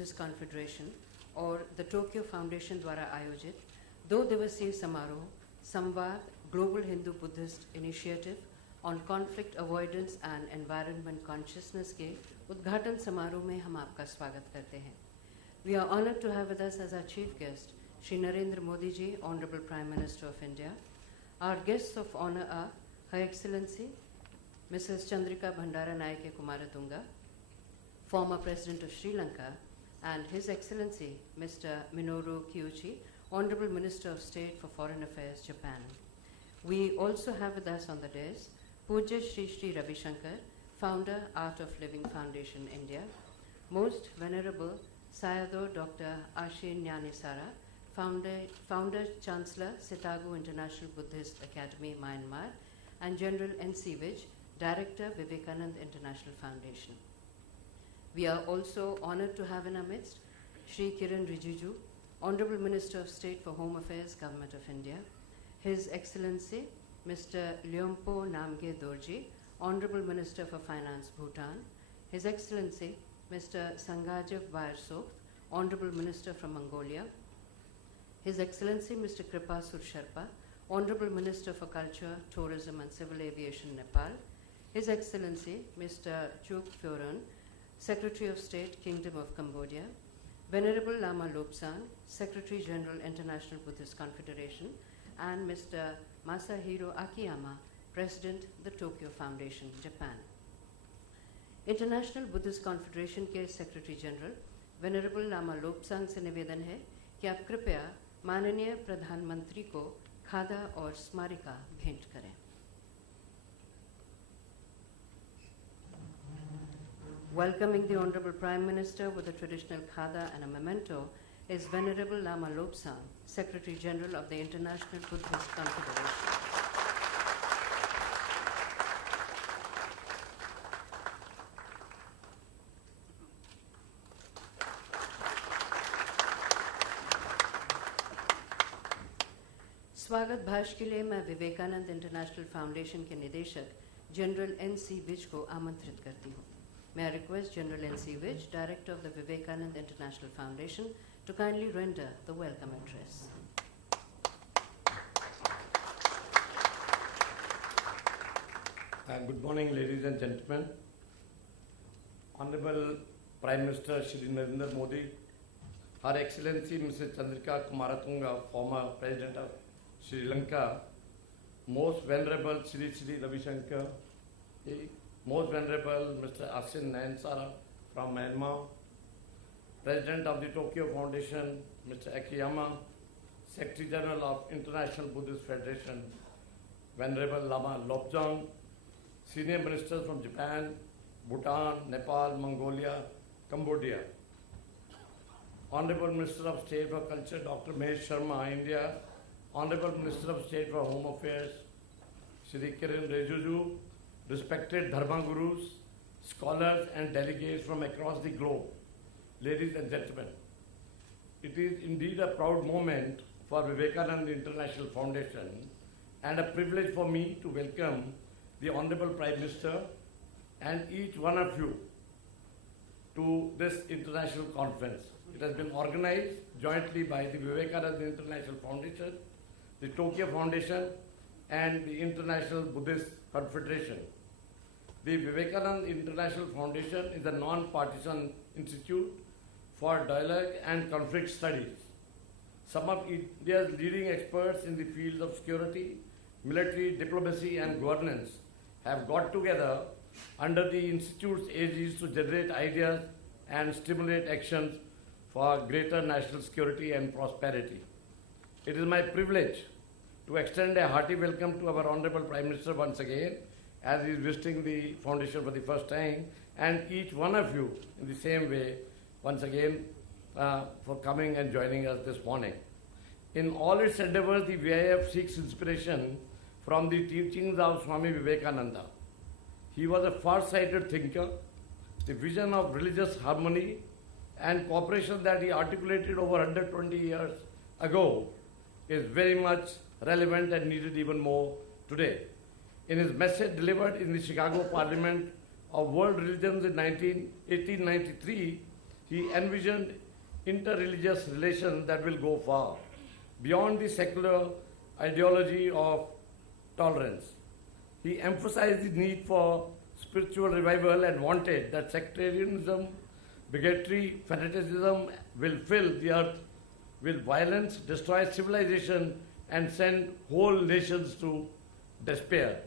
Buddhist Confederation और the Tokyo Foundation द्वारा आयोजित 2 दिवसीय समारोह संवाद Global Hindu-Buddhist Initiative on Conflict Avoidance and Environment Consciousness के उद्घाटन समारोह में हम आपका स्वागत करते हैं. We are honored to have with us as our chief guest Shri Narendra Modi ji, Honorable Prime Minister of India. Our guests of honor are Her Excellency Mrs. Chandrika Bhandara Nayake Kumaratunga, former President of Sri Lanka, and His Excellency Mr. Minoru Kiuchi, Honorable Minister of State for Foreign Affairs, Japan. We also have with us on the dais Pujya Shri Ravi Shankar, founder Art of Living Foundation, India, Most Venerable Sayadaw Dr. Ashin Nyanisara, founder Chancellor Sitagu International Buddhist Academy, Myanmar, and General N.C. Vij, Director Vivekanand International Foundation. We are also honored to have in our midst Shri Kiran Rijiju, Honorable Minister of State for Home Affairs, Government of India, His Excellency Mr. Lyompo Namge Dorji, Honorable Minister for Finance, Bhutan, His Excellency Mr. Sangajev Bayersokh, Honorable Minister from Mongolia, His Excellency Mr. Kripasur Sherpa, Honorable Minister for Culture, Tourism and Civil Aviation, Nepal, His Excellency Mr. Chuk Pyoron, Secretary of State, Kingdom of Cambodia, Venerable Lama Lobsang, Secretary General, International Buddhist Confederation, and Mr. Masahiro Akiyama, President, the Tokyo Foundation, Japan. International Buddhist confederation के secretary general venerable Lama Lobsang से निवेदन है कि आप कृपया माननीय प्रधानमंत्री को खादा और स्मारिका भेंट करें. Welcoming the Honorable Prime Minister with a traditional khada and a memento is Venerable Lama Lobsang, Secretary General of the International Buddhist Confederation. स्वागत भाषण के लिए मैं विवेकानंद इंटरनेशनल फाउंडेशन के निदेशक जनरल एन.सी. विज को आमंत्रित करती हूँ. May I request General N.C. Vij, Director of the Vivekanand International Foundation, to kindly render the welcome address. Good morning, ladies and gentlemen. Honorable Prime Minister Shri Narendra Modi, Her Excellency Mrs. Chandrika Kumaratunga, former President of Sri Lanka, Most Venerable Shri Ravi Shankar, Most Venerable Mr. Ashin Nyanisara from Myanmar, President of the Tokyo Foundation, Mr. Akiyama, Secretary General of International Buddhist Federation, Venerable Lama Lobsang, Senior Ministers from Japan, Bhutan, Nepal, Mongolia, Cambodia, Honorable Minister of State for Culture, Dr. Mahesh Sharma, India, Honorable Minister of State for Home Affairs, Shri Kiran Rijiju, respected Dharma Gurus, scholars and delegates from across the globe, ladies and gentlemen, it is indeed a proud moment for Vivekananda International Foundation and a privilege for me to welcome the Honorable Prime Minister and each one of you to this international conference. It has been organized jointly by the Vivekananda International Foundation, the Tokyo Foundation, and the International Buddhist Confederation. The Vivekananda International Foundation is a non-partisan institute for dialogue and conflict studies. Some of India's leading experts in the fields of security, military, diplomacy and governance have got together under the institute's aegis to generate ideas and stimulate actions for greater national security and prosperity. It is my privilege to extend a hearty welcome to our Honorable Prime Minister once again, as he is visiting the Foundation for the first time, and each one of you in the same way, once again, for coming and joining us this morning. In all its endeavors, the VIF seeks inspiration from the teachings of Swami Vivekananda. He was a far-sighted thinker. The vision of religious harmony and cooperation that he articulated over 120 years ago is very much relevant and needed even more today. In his message delivered in the Chicago Parliament of World Religions in 1893, he envisioned inter-religious relations that will go far, beyond the secular ideology of tolerance. He emphasized the need for spiritual revival and wanted that sectarianism, bigotry, fanaticism will fill the earth with violence, destroy civilization, and send whole nations to despair.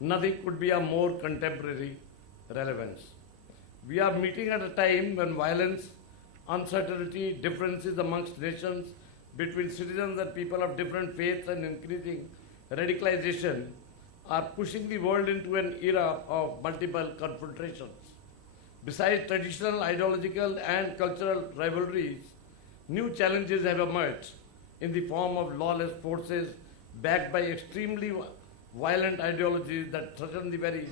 Nothing could be a more contemporary relevance. We are meeting at a time when violence, uncertainty, differences amongst nations, between citizens and people of different faiths, and increasing radicalization are pushing the world into an era of multiple confrontations. Besides traditional ideological and cultural rivalries, new challenges have emerged in the form of lawless forces backed by extremely violent ideologies that threaten the very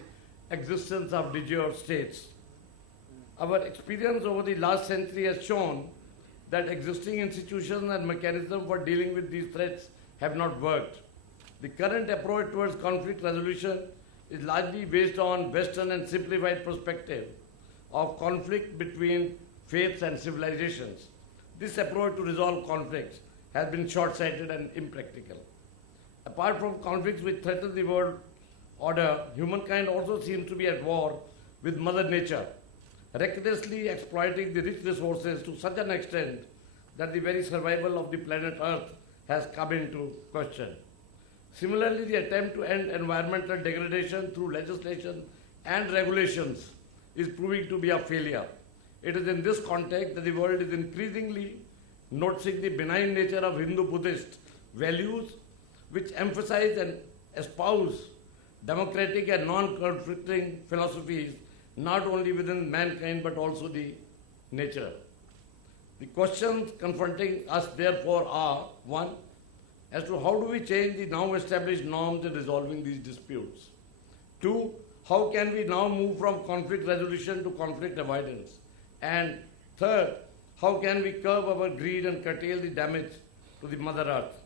existence of de jure states. Our experience over the last century has shown that existing institutions and mechanisms for dealing with these threats have not worked. The current approach towards conflict resolution is largely based on Western and simplified perspective of conflict between faiths and civilizations. This approach to resolve conflicts has been short-sighted and impractical. Apart from conflicts which threaten the world order, humankind also seems to be at war with Mother Nature, recklessly exploiting the rich resources to such an extent that the very survival of the planet Earth has come into question. Similarly, the attempt to end environmental degradation through legislation and regulations is proving to be a failure. It is in this context that the world is increasingly noticing the benign nature of Hindu-Buddhist values which emphasize and espouse democratic and non-conflicting philosophies not only within mankind but also the nature. The questions confronting us therefore are: 1. As to how do we change the now established norms in resolving these disputes? 2. How can we now move from conflict resolution to conflict avoidance? And third, how can we curb our greed and curtail the damage to the Mother Earth?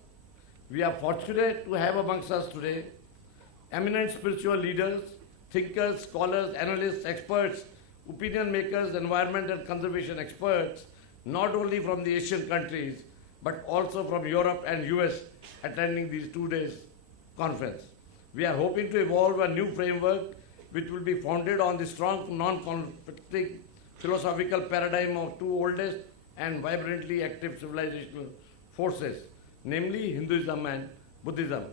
We are fortunate to have amongst us today eminent spiritual leaders, thinkers, scholars, analysts, experts, opinion makers, environment and conservation experts, not only from the Asian countries, but also from Europe and US attending these 2 days conference. We are hoping to evolve a new framework which will be founded on the strong non-conflicting philosophical paradigm of two oldest and vibrantly active civilizational forces, namely Hinduism and Buddhism.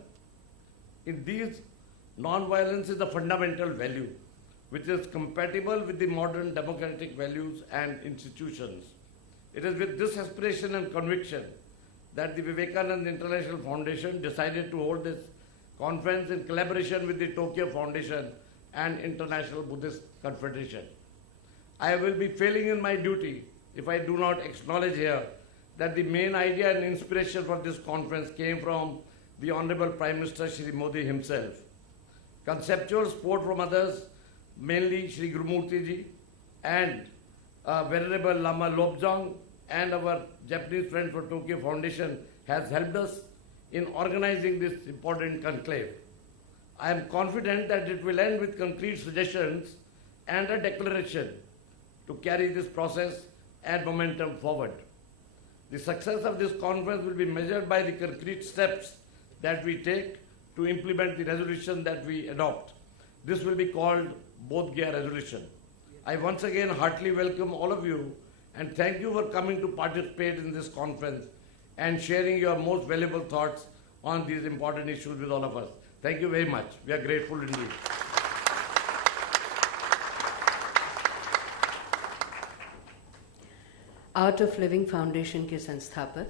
In these, non-violence is the fundamental value which is compatible with the modern democratic values and institutions. It is with this aspiration and conviction that the Vivekananda International Foundation decided to hold this conference in collaboration with the Tokyo Foundation and International Buddhist Confederation. I will be failing in my duty if I do not acknowledge here that the main idea and inspiration for this conference came from the Honorable Prime Minister Shri Modi himself. Conceptual support from others, mainly Shri Gurumurti Ji and Venerable Lama Lobsang and our Japanese friend for Tokyo Foundation has helped us in organizing this important conclave. I am confident that it will end with concrete suggestions and a declaration to carry this process and momentum forward. The success of this conference will be measured by the concrete steps that we take to implement the resolution that we adopt. This will be called Bodh Gaya Resolution. I once again heartily welcome all of you and thank you for coming to participate in this conference and sharing your most valuable thoughts on these important issues with all of us. Thank you very much. We are grateful indeed. Art of living foundation के संस्थापक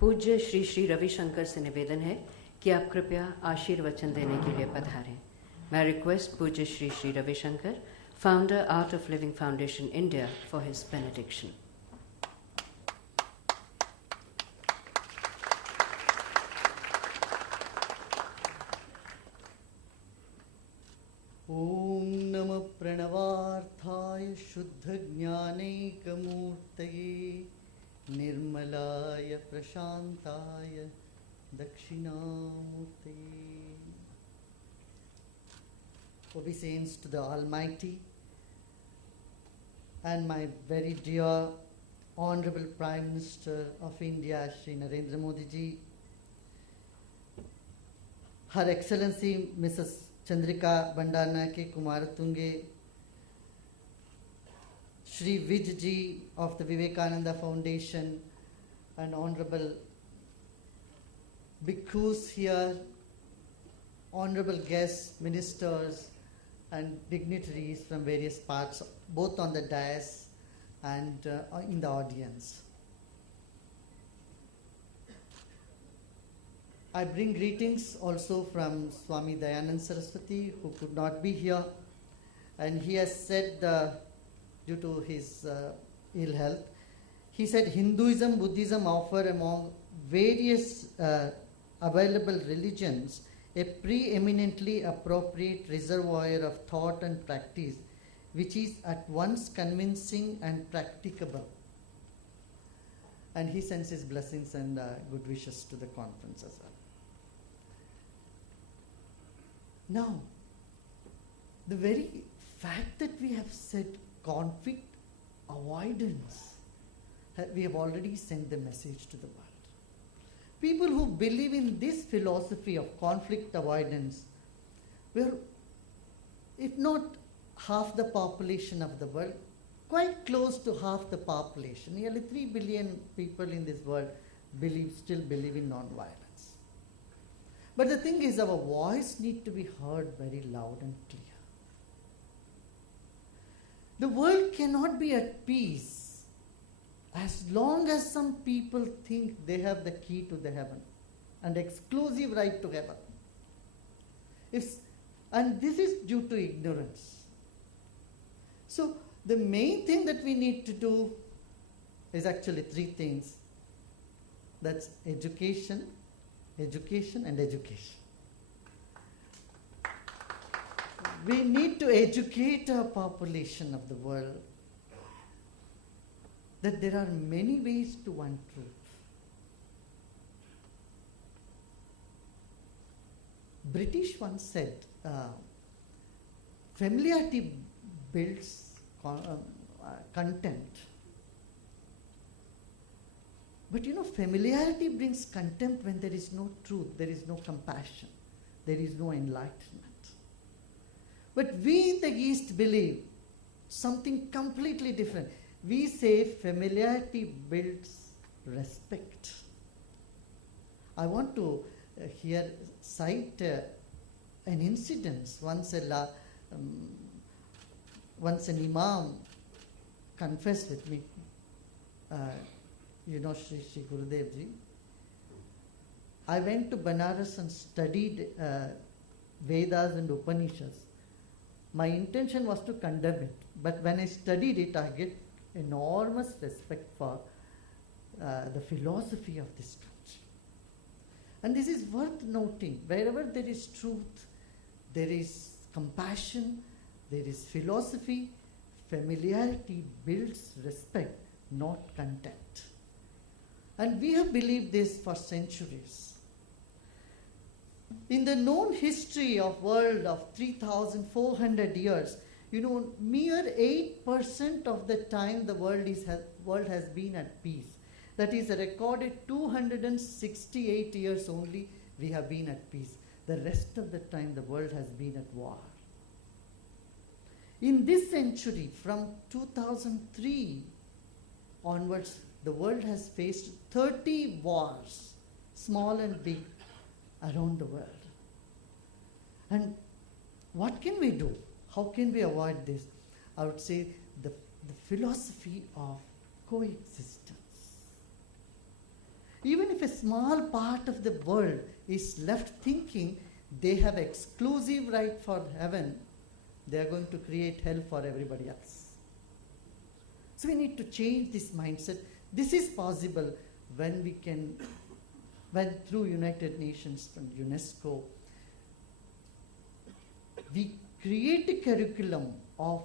पूज्य श्री श्री रविशंकर से निवेदन है कि आप कृपया आशीर्वचन देने के लिए पधारें. मैं रिक्वेस्ट पूज्य Shri Shri Ravishankar, founder art of living foundation India, for his benediction. ॐ नमः प्रणवार्थाय शुद्धज्ञानैकमूर्तये निर्मलाय प्रशान्ताय दक्षिणामूर्तये. Obeisance to the Almighty and my very dear Honorable Prime Minister of India, Shri Narendra Modi ji, Her Excellency Mrs. Chandrika Bandaranaike Kumaratunge, Shri Vij ji of the Vivekananda Foundation, and Honorable bhikkhus here, honorable guests, ministers, and dignitaries from various parts, both on the dais and in the audience. I bring greetings also from Swami Dayanand Saraswati, who could not be here, and he has said, due to his ill health, he said Hinduism, Buddhism offer among various available religions a preeminently appropriate reservoir of thought and practice, which is at once convincing and practicable. And he sends his blessings and good wishes to the conference as well. Now, the very fact that we have said conflict avoidance, we have already sent the message to the world. People who believe in this philosophy of conflict avoidance were, if not half the population of the world, quite close to half the population. Nearly 3 billion people in this world still believe in non-violence. But the thing is, our voice needs to be heard very loud and clear. The world cannot be at peace as long as some people think they have the key to the heaven and exclusive right to heaven. And this is due to ignorance. So the main thing that we need to do is actually 3 things. That's education, education, and education. We need to educate our population of the world that there are many ways to one truth. British once said, familiarity builds contempt. But familiarity brings contempt when there is no truth, there is no compassion, there is no enlightenment. But we in the East believe something completely different. We say familiarity builds respect. I want to here cite an incident. Once an imam confessed with me, Shri Gurudev ji. I went to Banaras and studied Vedas and Upanishads. My intention was to condemn it, but when I studied it, I get enormous respect for the philosophy of this country. And this is worth noting. Wherever there is truth, there is compassion, there is philosophy. Familiarity builds respect, not contempt. And we have believed this for centuries. In the known history of world of 3,400 years, mere 8% of the time the world has been at peace. That is a recorded 268 years only we have been at peace. The rest of the time the world has been at war. In this century, from 2003 onwards, the world has faced 30 wars, small and big, around the world. And what can we do? How can we avoid this? I would say the philosophy of coexistence. Even if a small part of the world is left thinking they have exclusive right for heaven, they are going to create hell for everybody else. So we need to change this mindset. This is possible when through United Nations and UNESCO, we create a curriculum of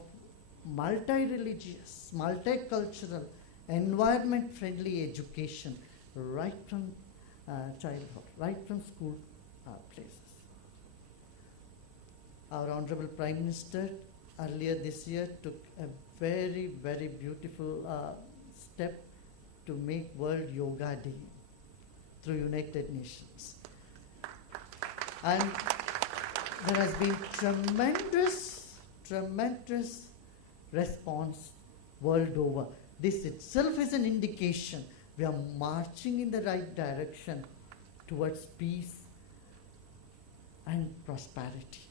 multi-religious, multicultural, environment-friendly education right from childhood, right from school places. Our Honorable Prime Minister earlier this year took a very, very beautiful step to make World Yoga Day through United Nations. And there has been tremendous response world over. This itself is an indication we are marching in the right direction towards peace and prosperity.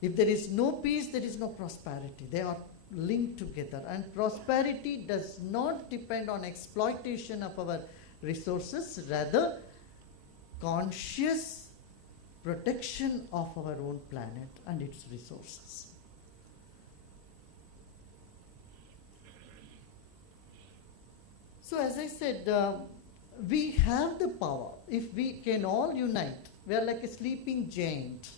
If there is no peace, there is no prosperity. They are linked together. And prosperity does not depend on exploitation of our resources, rather conscious protection of our own planet and its resources. So as I said, we have the power. If we can all unite, we are like a sleeping giant.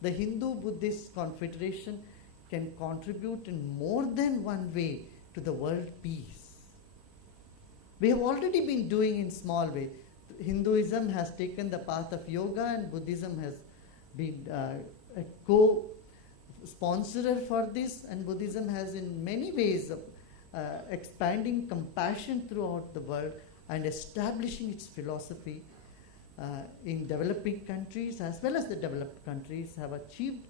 The Hindu-Buddhist Confederation can contribute in more than one way to the world peace. We have already been doing in small way. Hinduism has taken the path of yoga, and Buddhism has been a co-sponsorer for this, and Buddhism has in many ways expanding compassion throughout the world and establishing its philosophy in developing countries as well as the developed countries have achieved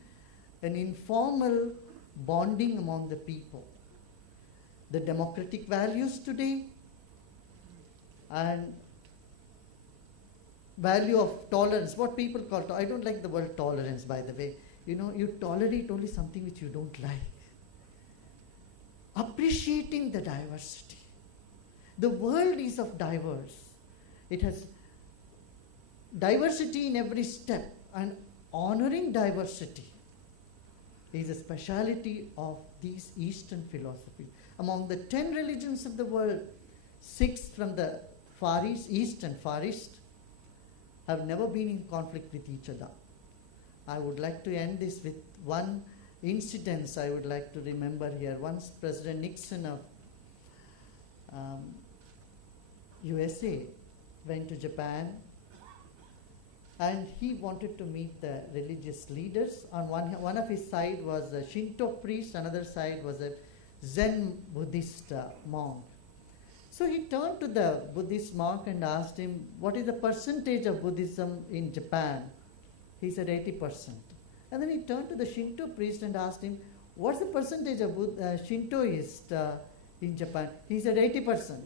an informal bonding among the people. The democratic values today and value of tolerance, what people call, I don't like the word tolerance, by the way. You know, you tolerate only something which you don't like. Appreciating the diversity. The world is of diverse. It has diversity in every step, and honoring diversity is a speciality of these Eastern philosophies. Among the 10 religions of the world, 6 from the Far East, East and Far East, have never been in conflict with each other. I would like to end this with one incident I would like to remember here. Once President Nixon of USA went to Japan, and he wanted to meet the religious leaders. On one of his side was a Shinto priest, another side was a Zen Buddhist monk. So he turned to the Buddhist monk and asked him, what is the percentage of Buddhism in Japan? He said 80%. And then he turned to the Shinto priest and asked him, what's the percentage of Shintoist in Japan? He said 80%.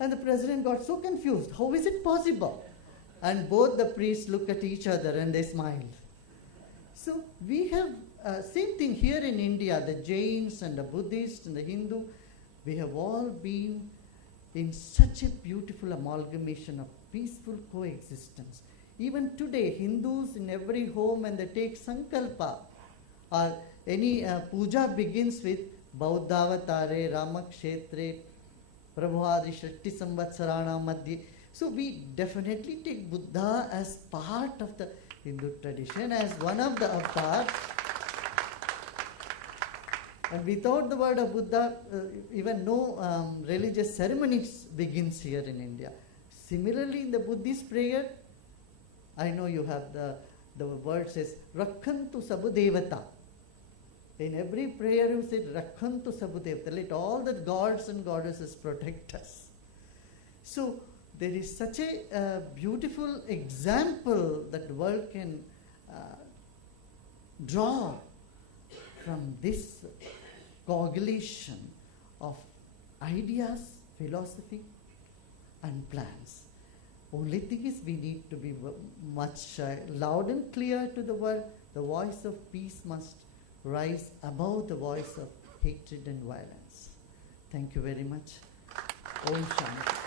And the president got so confused. How is it possible? And both the priests looked at each other and they smiled. So we have same thing here in India, the Jains and the Buddhists and the Hindu, we have all been in such a beautiful amalgamation of peaceful coexistence. Even today, Hindus in every home, when they take sankalpa, or any puja begins with Bauddhavatare, Ramakshetre, Prabhuadi Shakti Samvatsarana Madhya. So we definitely take Buddha as part of the Hindu tradition, as one of the avatars. And without the word of Buddha, even no religious ceremonies begins here in India. Similarly, in the Buddhist prayer, I know you have the word says, Rakhantu Sabudevata. In every prayer you say, Rakhantu Sabudevata. Let all the gods and goddesses protect us. So there is such a beautiful example that the world can draw from this coagulation of ideas, philosophy, and plans. Only thing is we need to be much loud and clear to the world. The voice of peace must rise above the voice of hatred and violence. Thank you very much. Om Shanti.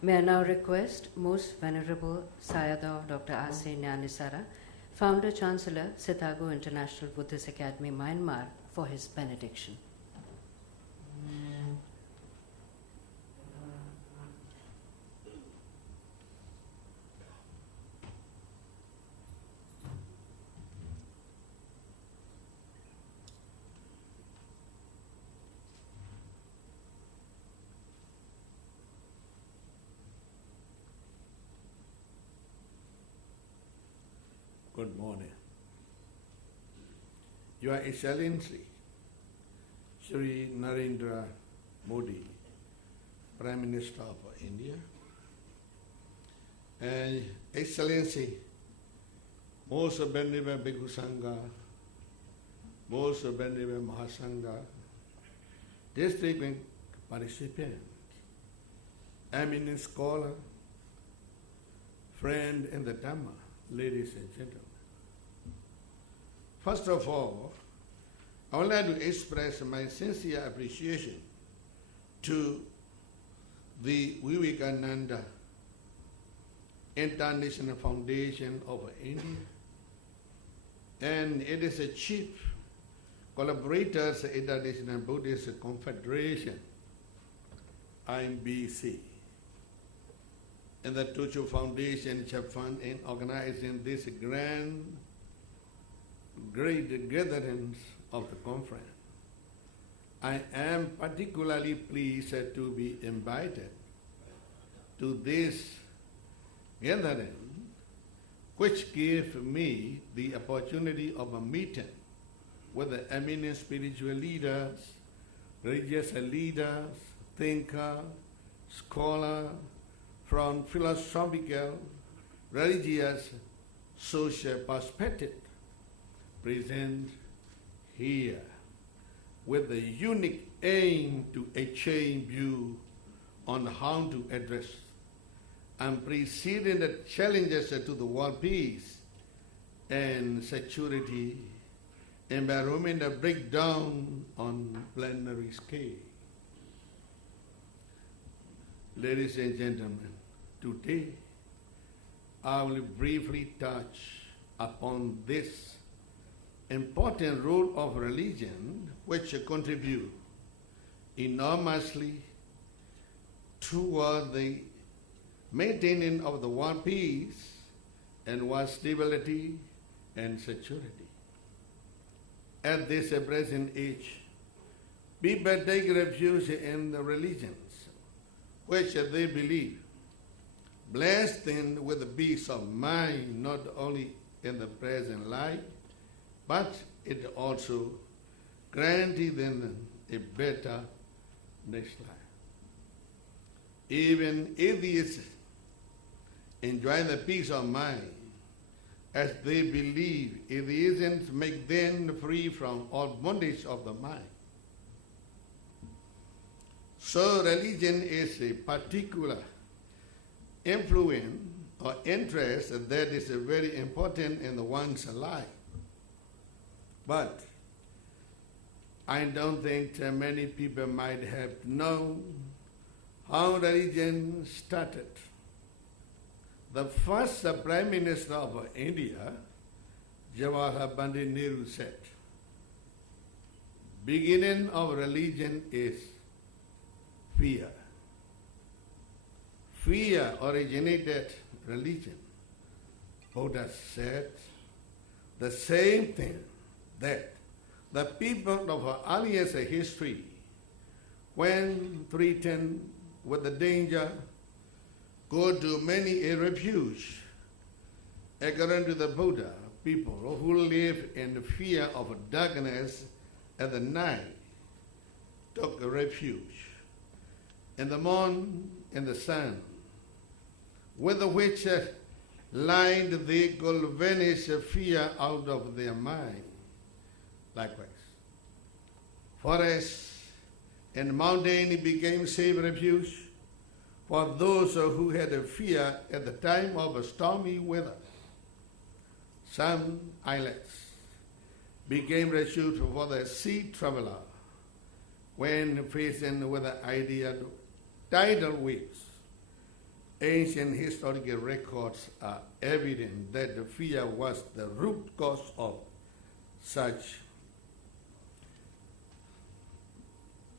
May I now request Most Venerable Sayadaw Dr. A.C. Nyanisara, Founder Chancellor, Sitago International Buddhist Academy, Myanmar, for his benediction. Good morning. Your Excellency, Shri Narendra Modi, Prime Minister of India, and Excellency, most venerable Bhikkhu Sangha, most venerable Mahasangha, distinguished participants, eminent scholar, friend in the Dhamma, ladies and gentlemen. First of all, I would like to express my sincere appreciation to the Vivekananda International Foundation of India and it is a chief collaborators International Buddhist Confederation, IBC, and the Tuchu Foundation Japan in organizing this great gatherings of the conference. I am particularly pleased to be invited to this gathering, which gave me the opportunity of a meeting with the eminent spiritual leaders, religious leaders, thinkers, scholars from philosophical, religious, social perspective present here with the unique aim to exchange view on how to address unprecedented challenges to the world peace and security, environmental breakdown on planetary scale. Ladies and gentlemen, today I will briefly touch upon this important role of religion which contribute enormously toward the maintaining of the world peace and world stability and security. At this present age, people take refuge in the religions which they believe, blessed them with the peace of mind not only in the present life, but it also granted them a better next life. Even atheists enjoy the peace of mind as they believe atheism make them free from all bondage of the mind. So religion is a particular influence or interest that is very important in one's life. But I don't think many people might have known how religion started. The first Prime Minister of India, Jawaharlal Nehru, said, beginning of religion is fear. Fear originated religion. Buddha said the same thing, that the people of earliest history, when threatened with the danger, go to many a refuge. According to the Buddha, people who live in fear of darkness at the night took a refuge in the moon and the sun, with which light they could vanish fear out of their mind. Likewise, forests and mountain became safe refuge for those who had a fear at the time of stormy weather. Some islets became refuge for the sea traveler when facing with the idea of tidal waves. Ancient historical records are evident that the fear was the root cause of such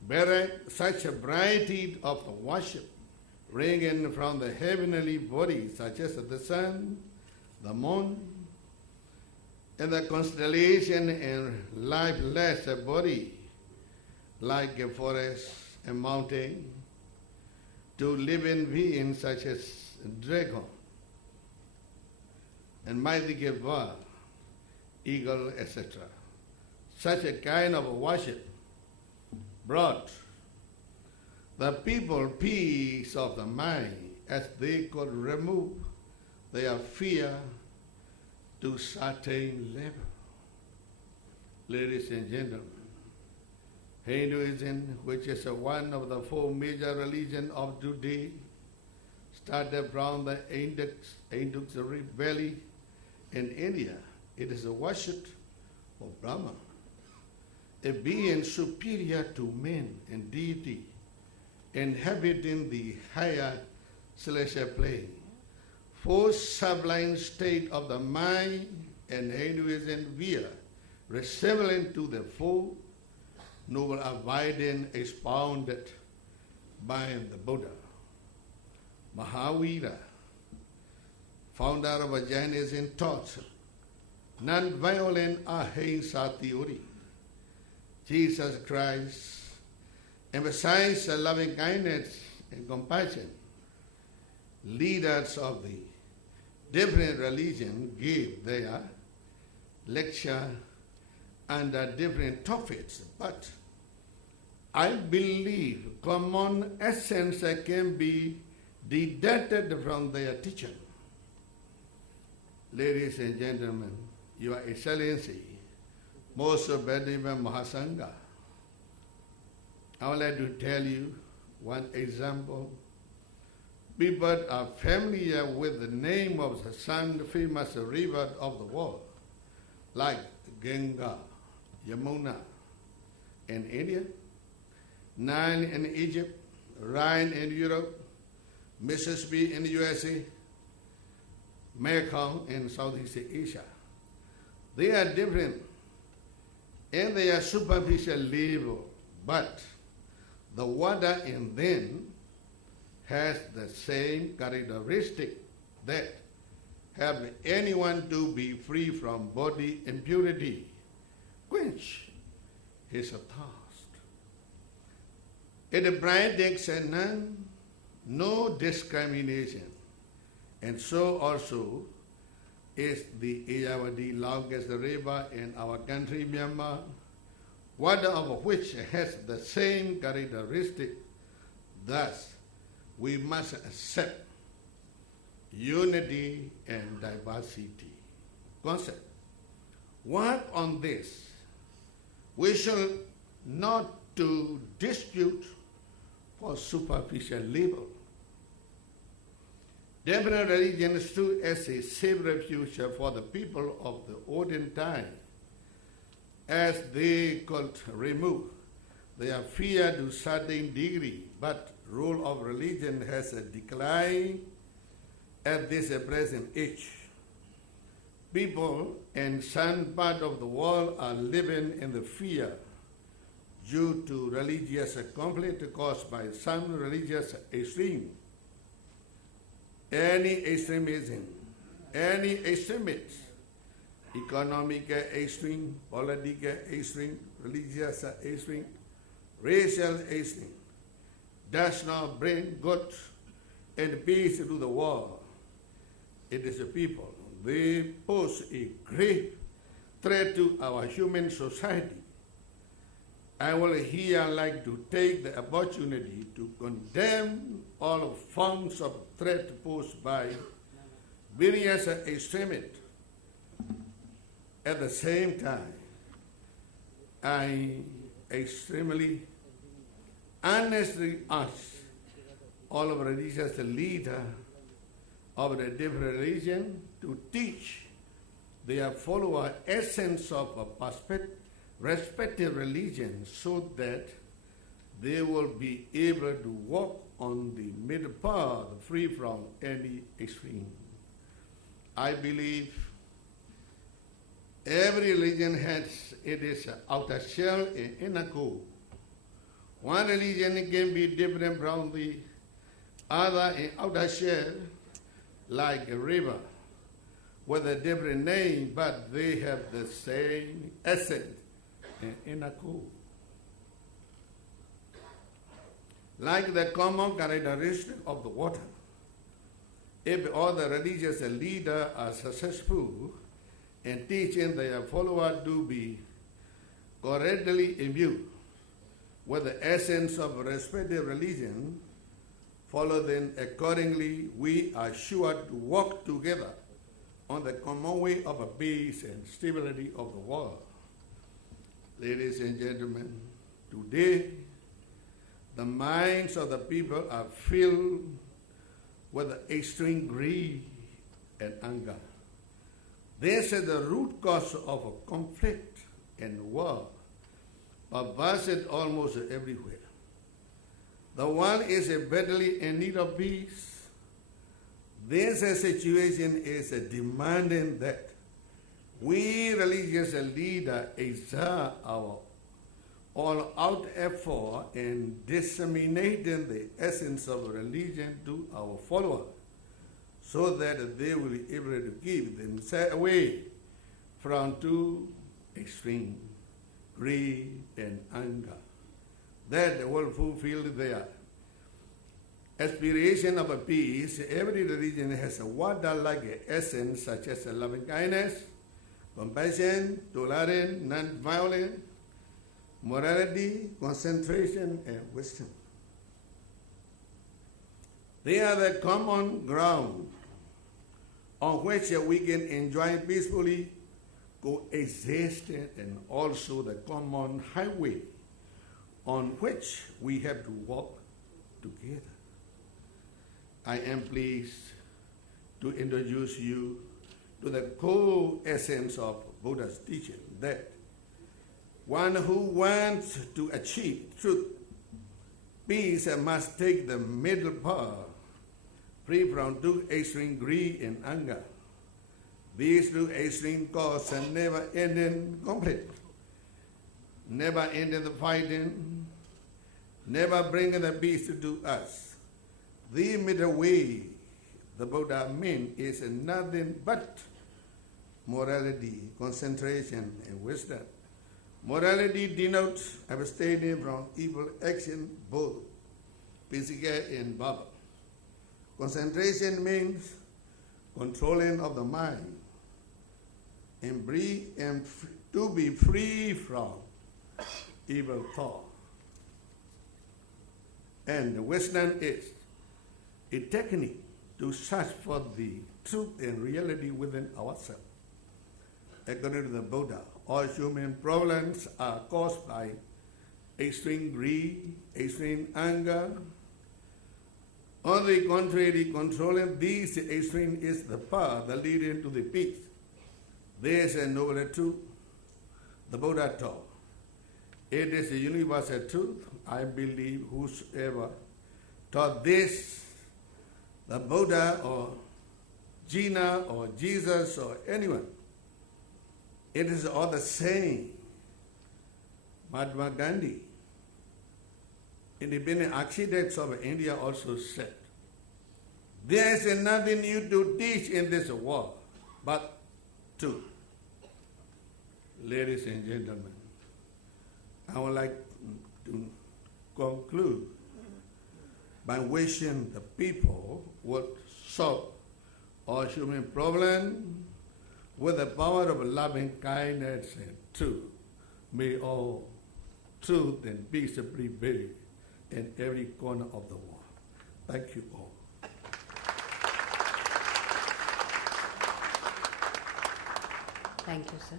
a variety of worship ranging from the heavenly bodies such as the sun, the moon, and the constellation and lifeless body like a forest and mountain, to living beings such as dragon and mighty bird eagle, etc. Such a kind of worship brought the people peace of the mind as they could remove their fear to certain level. Ladies and gentlemen, Hinduism, which is one of the four major religions of today, started from the Indus Valley in India. It is a worship of Brahma, a being superior to men and deity, inhabiting the higher celestial plane. Four sublime states of the mind and Hinduism via resembling to the four noble abiding expounded by the Buddha. Mahavira, founder of Jainism, taught non-violent ahimsa theory. Jesus Christ emphasized loving kindness and compassion. Leaders of the different religions gave their lecture under different topics, but I believe common essence can be deducted from their teaching. Ladies and gentlemen, Your Excellency, most Venerable Mahasangha, I would like to tell you one example. People are familiar with the name of the sun famous river of the world, like Ganga, Yamuna in India, Nile in Egypt, Rhine in Europe, Mississippi in the USA, Mekong in Southeast Asia. They are different in their superficial level, but the water in them has the same characteristic that help anyone to be free from body impurity, quench his thirst. It brightens none, no discrimination, and so also is the Ayavadi, longest river in our country, Myanmar, water of which has the same characteristic. Thus, we must accept unity and diversity concept. Work on this. We should not to dispute for superficial labor. Different religions stood as a safe refuge for the people of the olden time, as they could remove their fear to a certain degree, but role of religion has declined at this present age. People in some part of the world are living in the fear due to religious conflict caused by some religious extreme. Any extremism, any extremist, economic extreme, political extreme, religious extreme, racial extreme, does not bring good and peace to the world. It is the people. They pose a grave threat to our human society. I will here like to take the opportunity to condemn all forms of threat posed by various extremists. At the same time, I extremely honestly ask all of religious leaders of the different religion to teach their followers essence of a respective religion so that they will be able to walk on the middle path free from any extreme. I believe every religion has its outer shell and inner core. One religion can be different from the other in outer shell, like a river, with a different name, but they have the same essence and inner core. Like the common characteristic of the water, if all the religious leaders are successful and teaching their followers to be correctly imbued with the essence of respective religion, follow them accordingly, we are sure to work together on the common way of a peace and stability of the world. Ladies and gentlemen, today the minds of the people are filled with extreme greed and anger. This is the root cause of conflict and war, pervaded almost everywhere. The world is badly in need of peace. This situation is demanding that we religious leaders exert our all-out effort in disseminating the essence of religion to our followers, so that they will be able to keep themselves away from too extreme greed and anger, that will fulfill their aspiration of a peace. Every religion has a water-like essence, such as loving kindness, compassion, tolerance, non-violence, morality, concentration, and wisdom. They are the common ground on which we can enjoy peacefully coexisting, and also the common highway on which we have to walk together. I am pleased to introduce you to the core essence of Buddha's teaching, that one who wants to achieve truth, peace, must take the middle path, free from too extreme greed and anger. These two extreme cause a never-ending conflict, never-ending fighting, never bringing the peace to us. The middle way the Buddha means is nothing but morality, concentration, and wisdom. Morality denotes abstaining from evil action, both physical and verbal. Concentration means controlling of the mind, and to be free from evil thought. And the wisdom is a technique to search for the truth and reality within ourselves. According to the Buddha, all human problems are caused by extreme greed, extreme anger. On the contrary, controlling these extremes is the path that leads to the peace. This is a noble truth the Buddha taught. It is a universal truth. I believe whosoever taught this, the Buddha or Jinnah or Jesus or anyone, it is all the same. Mahatma Gandhi, independent architects of India, also said, there is nothing new to teach in this world but truth. Ladies and gentlemen, I would like to conclude by wishing the people would solve all human problems with the power of loving kindness and truth. May all truth and peace prevail in every corner of the world. Thank you all. Thank you, sir.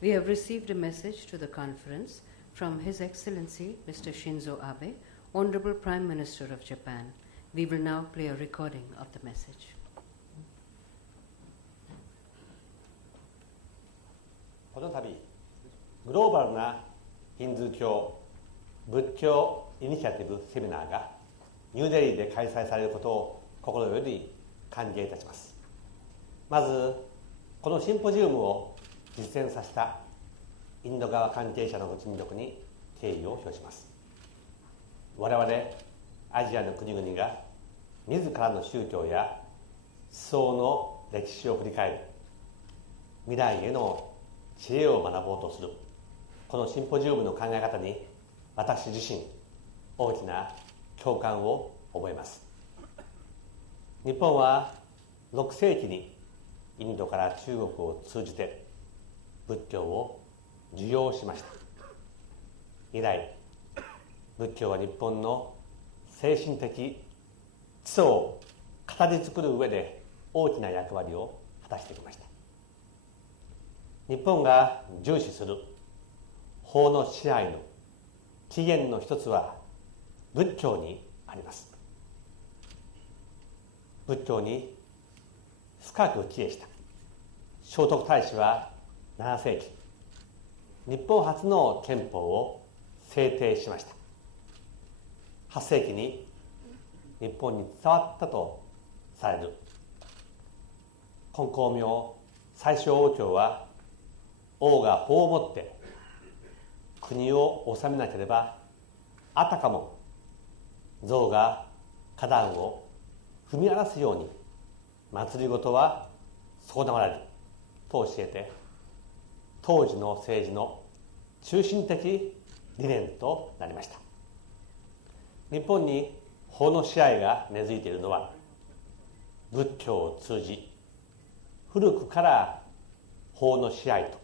We have received a message to the conference from His Excellency Mr. Shinzo Abe, Honorable Prime Minister of Japan. We will now play a recording of the message. この度、グローバルなヒンズー教仏教イニシアティブセミナーがニューデリーで開催されることを心より歓迎いたします。まず、このシンポジウムを実践させたインド側関係者のご尽力に敬意を表します。我々アジアの国々が自らの宗教や思想の歴史を振り返り、未来への知恵を学ぼうとするこのシンポジウムの考え方に私自身大きな共感を覚えます。日本は6世紀にインドから中国を通じて仏教を受容しました。以来、仏教は日本の精神的基礎を形作る上で大きな役割を果たしてきました。日本が重視する法の支配の起源の一つは仏教にあります。仏教に深く帰依した聖徳太子は7世紀、日本初の憲法を制定しました。8世紀に日本に伝わったとされる金光明最小王朝は、王が法をもって国を治めなければあたかも象が花壇を踏み荒らすように政り事は損なわれると教えて、当時の政治の中心的理念となりました。日本に法の支配が根付いているのは、仏教を通じ古くから法の支配と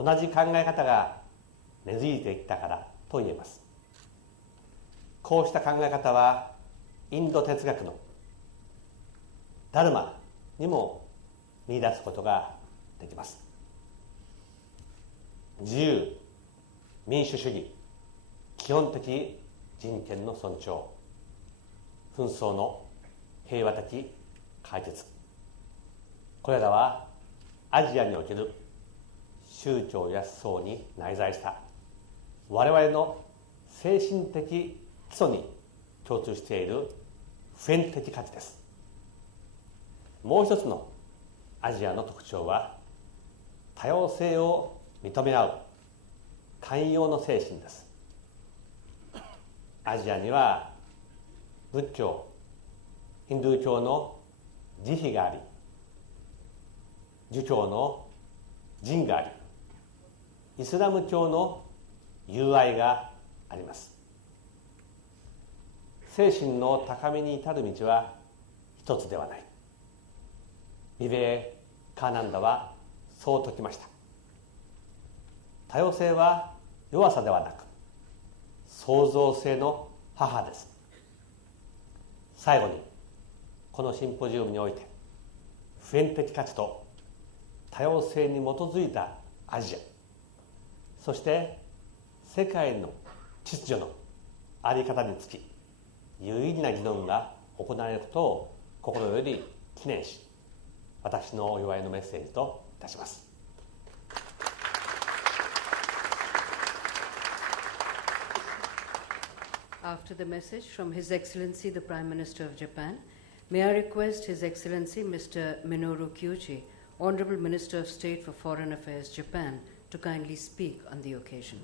同じ考え方が根付いてきたからと言えます。こうした考え方はインド哲学のダルマにも見出すことができます。自由、民主主義、基本的人権の尊重、紛争の平和的解決、これらはアジアにおける宗教や思想に内在した我々の精神的基礎に共通している普遍的価値です。もう一つのアジアの特徴は、多様性を認め合う寛容の精神です。アジアには仏教、ヒンドゥー教の慈悲があり、儒教の仁があり、イスラム教の友愛があります。精神の高みに至る道は一つではない。ビベーカーナンダはそう説きました。多様性は弱さではなく創造性の母です。最後に、このシンポジウムにおいて普遍的価値と多様性に基づいたアジア、そして世界の秩序の在り方につき有意義な議論が行われることを心より記念し、私のお祝いのメッセージといたします。After the message from His Excellency the Prime Minister of Japan, may I request His Excellency Mr. Minoru Kyuchi, Honorable Minister of State for Foreign Affairs, Japan, to kindly speak on the occasion.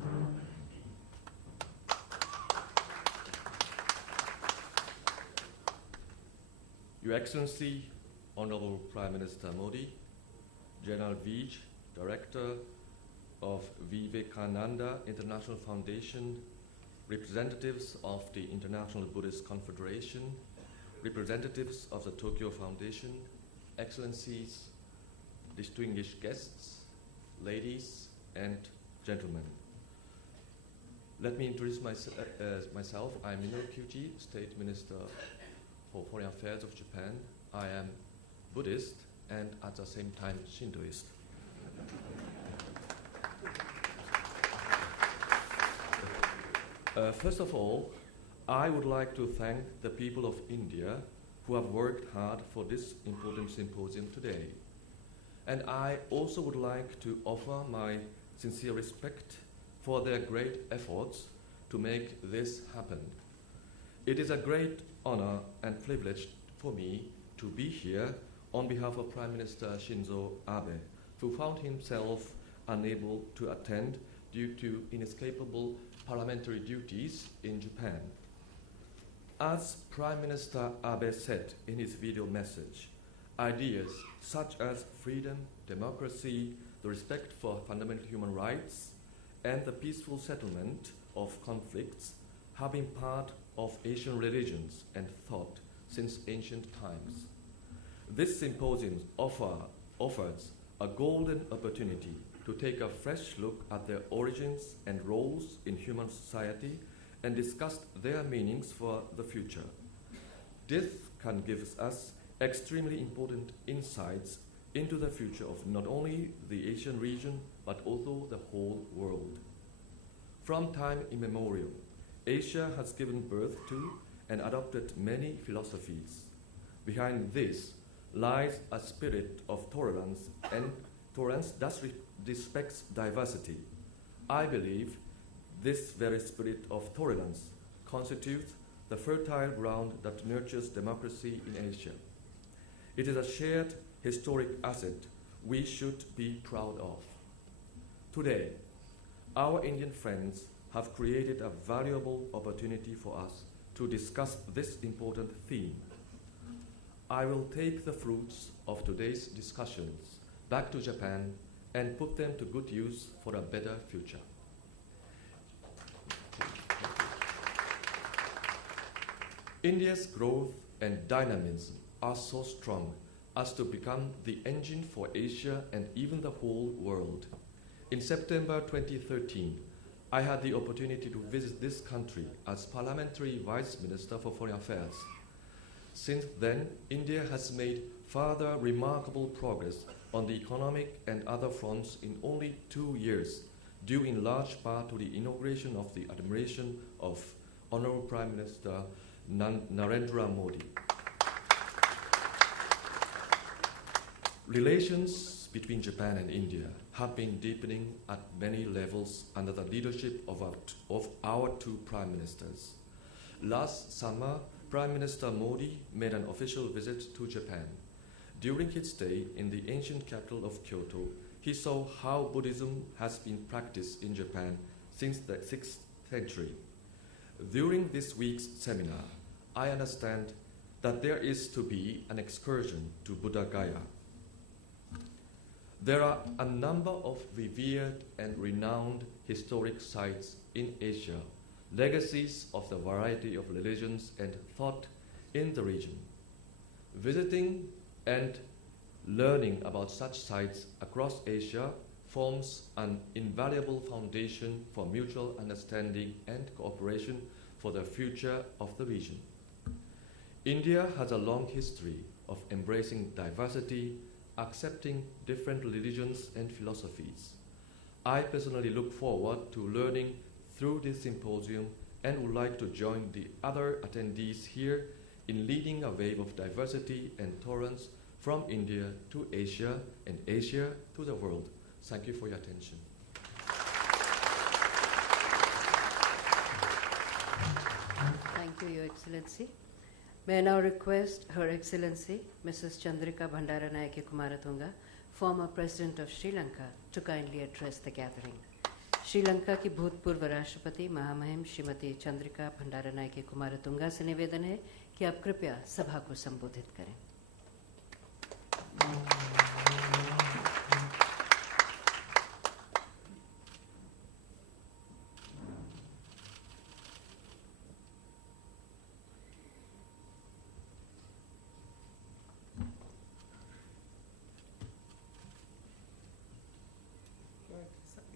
Your Excellency, Honorable Prime Minister Modi, General Vij, Director of Vivekananda International Foundation, representatives of the International Buddhist Confederation, representatives of the Tokyo Foundation, Excellencies, distinguished guests, ladies and gentlemen. Let me introduce myself. I'm Minoru Kyuchi, State Minister for Foreign Affairs of Japan. I am Buddhist and at the same time Shintoist. First of all, I would like to thank the people of India who have worked hard for this important symposium today. And I also would like to offer my sincere respect for their great efforts to make this happen. It is a great honor and privilege for me to be here on behalf of Prime Minister Shinzo Abe, who found himself unable to attend due to inescapable parliamentary duties in Japan. As Prime Minister Abe said in his video message, ideas such as freedom, democracy, the respect for fundamental human rights, and the peaceful settlement of conflicts have been part of Asian religions and thought since ancient times. This symposium offers offers a golden opportunity to take a fresh look at their origins and roles in human society and discuss their meanings for the future. This can give us extremely important insights into the future of not only the Asian region but also the whole world. From time immemorial, Asia has given birth to and adopted many philosophies. Behind this lies a spirit of tolerance, and tolerance that respects diversity. I believe this very spirit of tolerance constitutes the fertile ground that nurtures democracy in Asia. It is a shared historic asset we should be proud of. Today, our Indian friends have created a valuable opportunity for us to discuss this important theme. I will take the fruits of today's discussions back to Japan and put them to good use for a better future. India's growth and dynamism are so strong as to become the engine for Asia and even the whole world. In September 2013, I had the opportunity to visit this country as Parliamentary Vice Minister for Foreign Affairs. Since then, India has made further remarkable progress on the economic and other fronts in only 2 years, due in large part to the inauguration of the administration of Honorable Prime Minister Narendra Modi. Relations between Japan and India have been deepening at many levels under the leadership of our two prime ministers. Last summer, Prime Minister Modi made an official visit to Japan. During his stay in the ancient capital of Kyoto, he saw how Buddhism has been practiced in Japan since the 6th century. During this week's seminar, I understand that there is to be an excursion to Buddha Gaya. There are a number of revered and renowned historic sites in Asia, legacies of the variety of religions and thought in the region. Visiting and learning about such sites across Asia forms an invaluable foundation for mutual understanding and cooperation for the future of the region. India has a long history of embracing diversity, accepting different religions and philosophies. I personally look forward to learning through this symposium and would like to join the other attendees here in leading a wave of diversity and tolerance from India to Asia and Asia to the world. Thank you for your attention. Thank you, Your Excellency. May I now request Her Excellency, Mrs. Chandrika Bhandaranayake Kumaratunga, former President of Sri Lanka, to kindly address the gathering. Sri Lanka की भूतपूर्व राष्ट्रपति महामहिम श्रीमती चंद्रिका भंडारनायके कुमारतुंगा से निवेदन है कि आप कृपया सभा को संबोधित करें.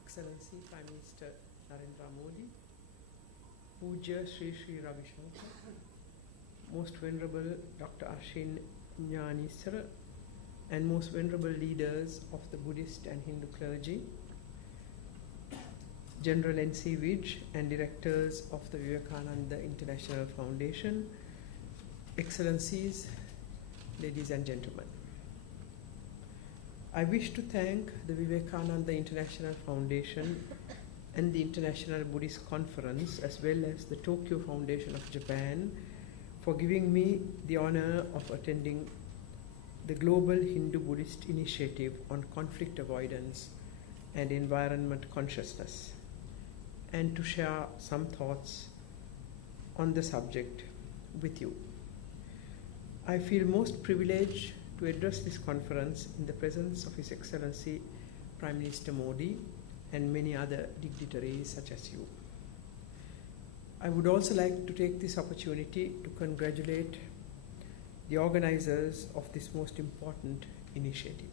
Excellency Prime Minister Narendra Modi, Puja Shri Ravi Shankar, Most Venerable Dr. Ashin Jnanisara, and Most Venerable leaders of the Buddhist and Hindu clergy, General N.C. Vidge and directors of the Vivekananda International Foundation, Excellencies, ladies and gentlemen. I wish to thank the Vivekananda International Foundation and the International Buddhist Conference, as well as the Tokyo Foundation of Japan, for giving me the honor of attending the Global Hindu-Buddhist Initiative on Conflict Avoidance and Environment Consciousness, and to share some thoughts on the subject with you. I feel most privileged to address this conference in the presence of His Excellency Prime Minister Modi and many other dignitaries such as you. I would also like to take this opportunity to congratulate the organizers of this most important initiative.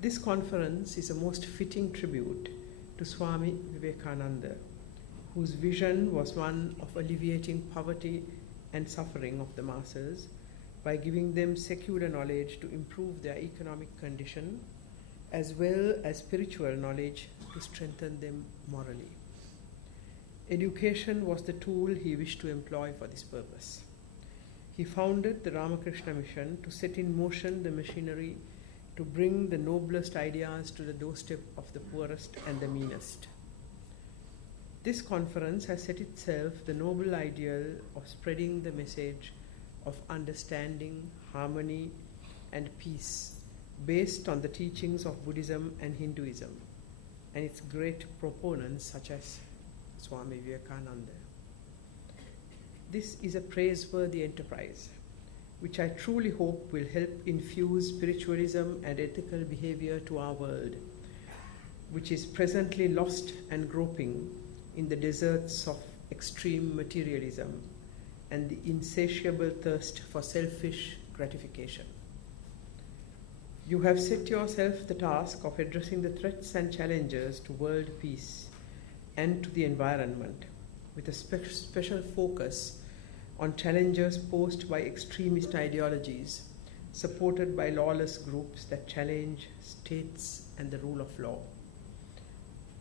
This conference is a most fitting tribute to Swami Vivekananda, whose vision was one of alleviating poverty and suffering of the masses by giving them secular knowledge to improve their economic condition, as well as spiritual knowledge to strengthen them morally. Education was the tool he wished to employ for this purpose. He founded the Ramakrishna Mission to set in motion the machinery to bring the noblest ideas to the doorstep of the poorest and the meanest. This conference has set itself the noble ideal of spreading the message of understanding, harmony, and peace based on the teachings of Buddhism and Hinduism and its great proponents such as Swami Vivekananda. This is a praiseworthy enterprise, which I truly hope will help infuse spiritualism and ethical behavior to our world, which is presently lost and groping in the deserts of extreme materialism and the insatiable thirst for selfish gratification. You have set yourself the task of addressing the threats and challenges to world peace and to the environment, with a special focus on challenges posed by extremist ideologies supported by lawless groups that challenge states and the rule of law.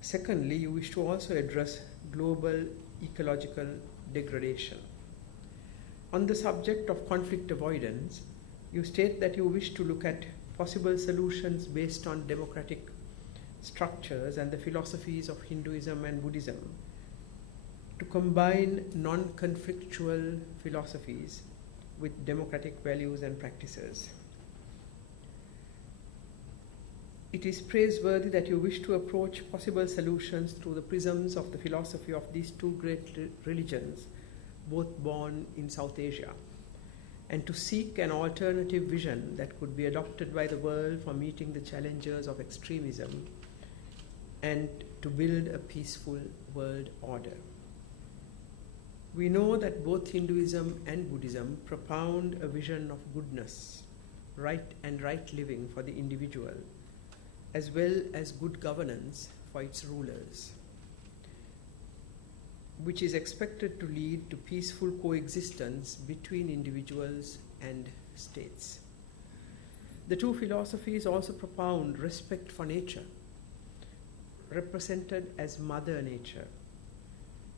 Secondly, you wish to also address global ecological degradation. On the subject of conflict avoidance, you state that you wish to look at possible solutions based on democratic structures and the philosophies of Hinduism and Buddhism to combine non-conflictual philosophies with democratic values and practices. It is praiseworthy that you wish to approach possible solutions through the prisms of the philosophy of these two great religions, both born in South Asia, and to seek an alternative vision that could be adopted by the world for meeting the challenges of extremism and to build a peaceful world order. We know that both Hinduism and Buddhism propound a vision of goodness, right living for the individual, as well as good governance for its rulers, which is expected to lead to peaceful coexistence between individuals and states. The two philosophies also propound respect for nature, represented as Mother Nature.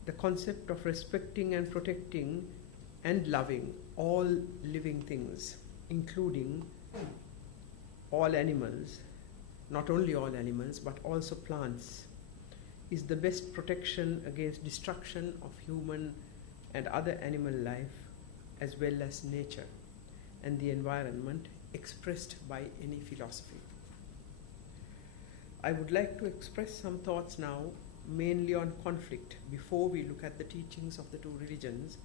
The concept of respecting and protecting and loving all living things, including all animals, not only all animals, but also plants, is the best protection against destruction of human and other animal life, as well as nature and the environment expressed by any philosophy. I would like to express some thoughts now, mainly on conflict, before we look at the teachings of the two religions.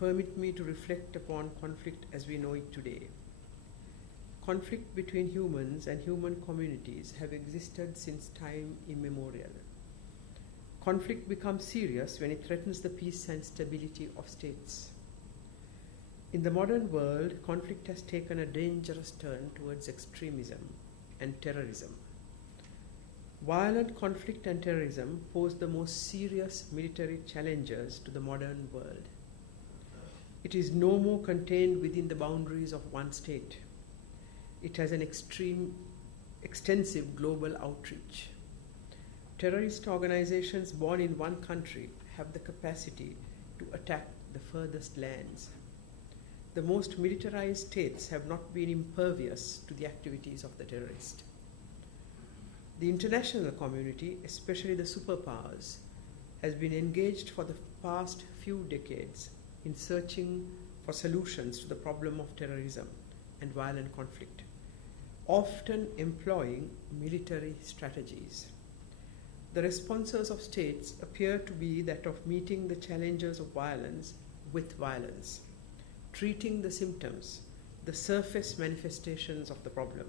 Permit me to reflect upon conflict as we know it today. Conflict between humans and human communities have existed since time immemorial. Conflict becomes serious when it threatens the peace and stability of states. In the modern world, conflict has taken a dangerous turn towards extremism and terrorism. Violent conflict and terrorism pose the most serious military challenges to the modern world. It is no more contained within the boundaries of one state. It has an extensive global outreach. Terrorist organizations born in one country have the capacity to attack the furthest lands. The most militarized states have not been impervious to the activities of the terrorist. The international community, especially the superpowers, has been engaged for the past few decades in searching for solutions to the problem of terrorism and violent conflict, often employing military strategies. The responses of states appear to be that of meeting the challenges of violence with violence, treating the symptoms, the surface manifestations of the problem.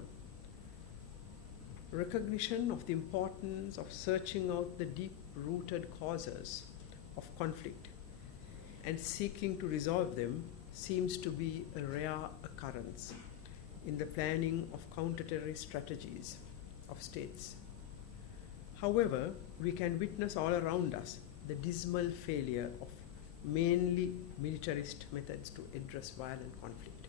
Recognition of the importance of searching out the deep-rooted causes of conflict and seeking to resolve them seems to be a rare occurrence in the planning of counter-terrorist strategies of states. However, we can witness all around us the dismal failure of mainly militarist methods to address violent conflict.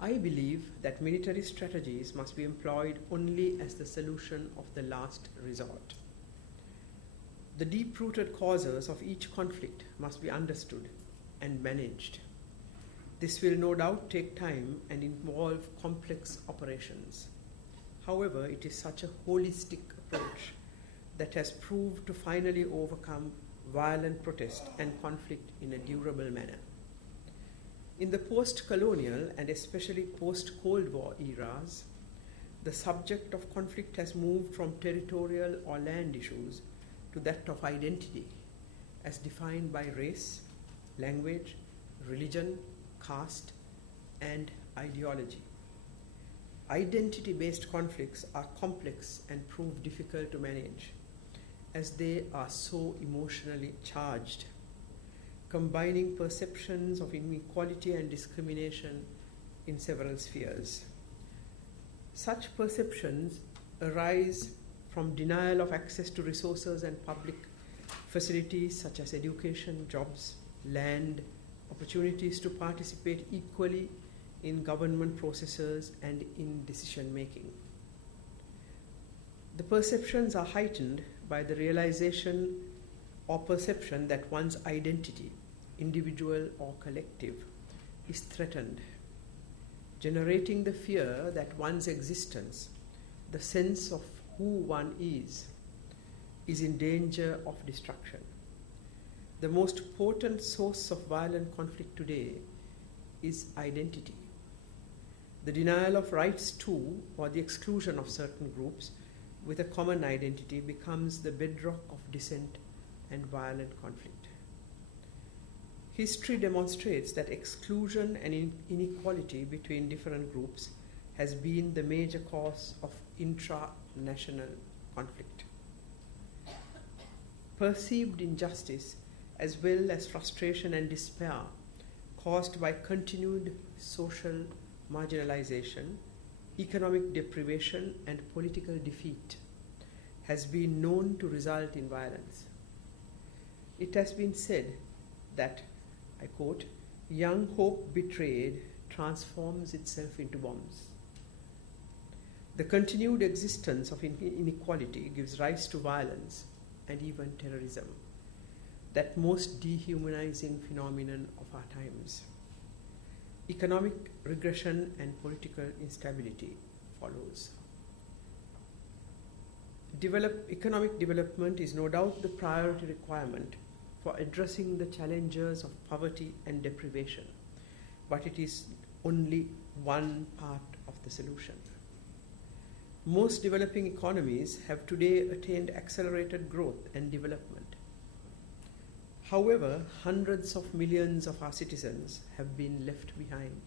I believe that military strategies must be employed only as the solution of the last resort. The deep-rooted causes of each conflict must be understood and managed. This will no doubt take time and involve complex operations. However, it is such a holistic approach that has proved to finally overcome violent protest and conflict in a durable manner. In the post-colonial and especially post-Cold War eras, the subject of conflict has moved from territorial or land issues to that of identity, as defined by race, language, religion, caste, and ideology. Identity-based conflicts are complex and prove difficult to manage, as they are so emotionally charged, combining perceptions of inequality and discrimination in several spheres. Such perceptions arise from denial of access to resources and public facilities such as education, jobs, land, opportunities to participate equally in government processes and in decision making. The perceptions are heightened by the realization or perception that one's identity, individual or collective, is threatened, generating the fear that one's existence, the sense of who one is in danger of destruction. The most potent source of violent conflict today is identity. The denial of rights to or the exclusion of certain groups with a common identity becomes the bedrock of dissent and violent conflict. History demonstrates that exclusion and inequality between different groups has been the major cause of intra-national conflict. Perceived injustice, as well as frustration and despair caused by continued social marginalization, economic deprivation, and political defeat, has been known to result in violence. It has been said that, I quote, "Young hope betrayed transforms itself into bombs." The continued existence of inequality gives rise to violence and even terrorism, that most dehumanizing phenomenon of our times. Economic regression and political instability follows. Economic development is no doubt the priority requirement for addressing the challenges of poverty and deprivation, but it is only one part of the solution. Most developing economies have today attained accelerated growth and development. However, hundreds of millions of our citizens have been left behind,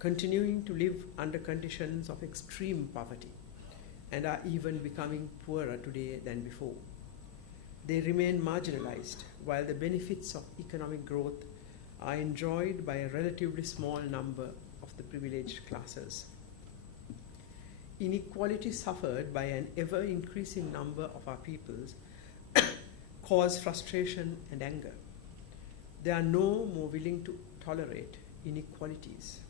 continuing to live under conditions of extreme poverty, and are even becoming poorer today than before. They remain marginalized, while the benefits of economic growth are enjoyed by a relatively small number of the privileged classes. Inequality suffered by an ever-increasing number of our peoples cause frustration and anger. They are no more willing to tolerate inequalities.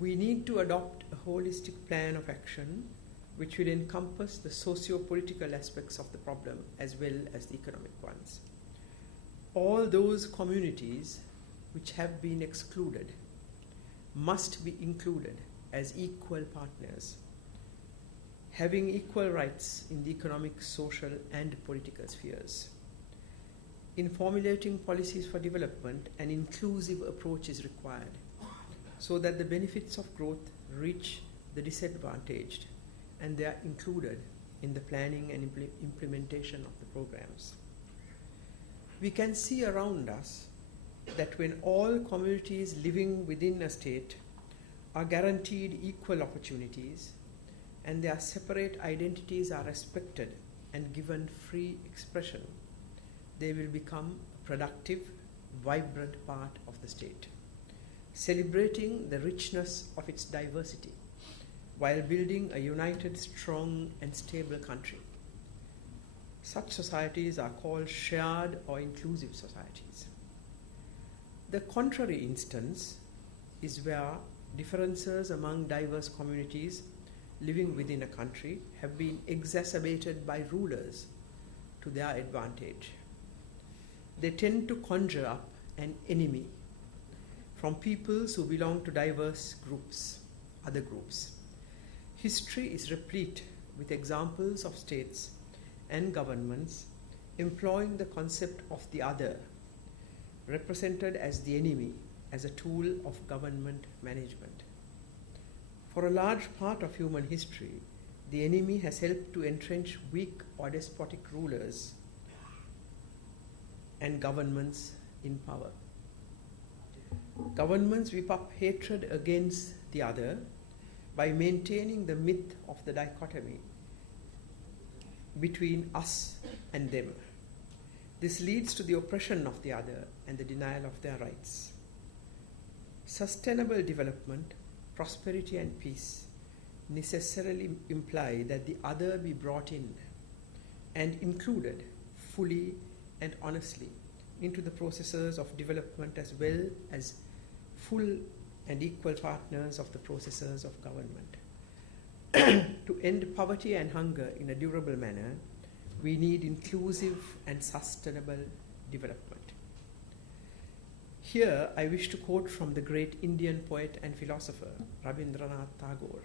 We need to adopt a holistic plan of action which will encompass the socio-political aspects of the problem as well as the economic ones. All those communities which have been excluded must be included as equal partners, having equal rights in the economic, social, and political spheres. In formulating policies for development, an inclusive approach is required so that the benefits of growth reach the disadvantaged and they are included in the planning and implementation of the programs. We can see around us that when all communities living within a state are guaranteed equal opportunities and their separate identities are respected and given free expression, they will become a productive, vibrant part of the state. celebrating the richness of its diversity while building a united, strong, and stable country. Such societies are called shared or inclusive societies. The contrary instance is where differences among diverse communities living within a country have been exacerbated by rulers to their advantage. They tend to conjure up an enemy from peoples who belong to diverse groups, other groups. History is replete with examples of states and governments employing the concept of the other, represented as the enemy, as a tool of government management. For a large part of human history, the enemy has helped to entrench weak or despotic rulers and governments in power. Governments whip up hatred against the other by maintaining the myth of the dichotomy between us and them. This leads to the oppression of the other and the denial of their rights. Sustainable development, prosperity, and peace necessarily imply that the other be brought in and included fully and honestly into the processes of development, as well as full and equal partners of the processes of government. To end poverty and hunger in a durable manner, we need inclusive and sustainable development. Here, I wish to quote from the great Indian poet and philosopher, Rabindranath Tagore.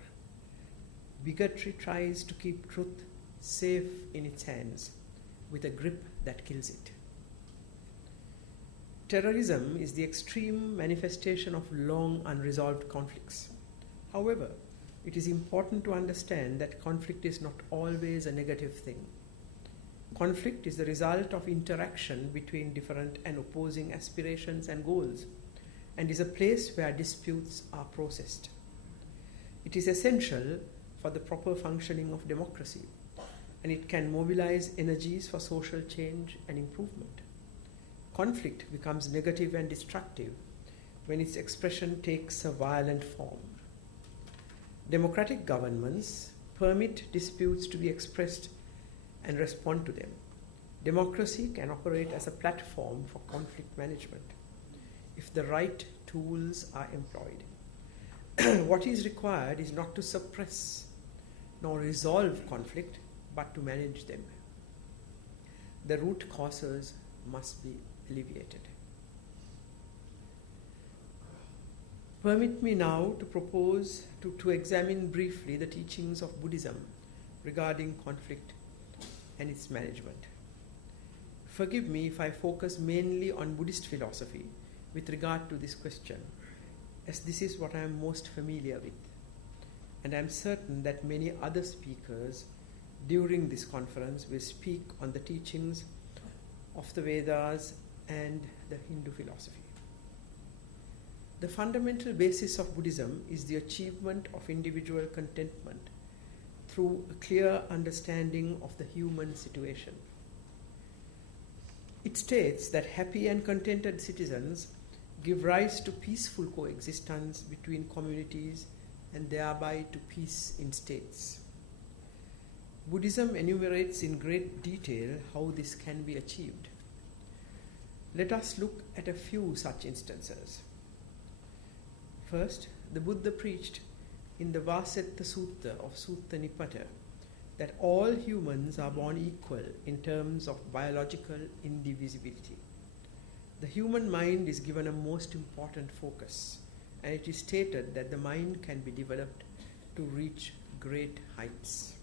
Bigotry tries to keep truth safe in its hands with a grip that kills it. Terrorism is the extreme manifestation of long unresolved conflicts. However, it is important to understand that conflict is not always a negative thing. Conflict is the result of interaction between different and opposing aspirations and goals, and is a place where disputes are processed. It is essential for the proper functioning of democracy, and it can mobilize energies for social change and improvement. Conflict becomes negative and destructive when its expression takes a violent form. Democratic governments permit disputes to be expressed and respond to them. Democracy can operate as a platform for conflict management if the right tools are employed. What is required is not to suppress nor resolve conflict, but to manage them. The root causes must be alleviated. Permit me now to propose to examine briefly the teachings of Buddhism regarding conflict and its management. Forgive me if I focus mainly on Buddhist philosophy with regard to this question, as this is what I am most familiar with, and I am certain that many other speakers during this conference will speak on the teachings of the Vedas and the Hindu philosophy. The fundamental basis of Buddhism is the achievement of individual contentment through a clear understanding of the human situation. It states that happy and contented citizens give rise to peaceful coexistence between communities and thereby to peace in states. Buddhism enumerates in great detail how this can be achieved. Let us look at a few such instances. First, the Buddha preached in the Vasetta Sutta of Sutta Nipata that all humans are born equal in terms of biological indivisibility. The human mind is given a most important focus, and it is stated that the mind can be developed to reach great heights.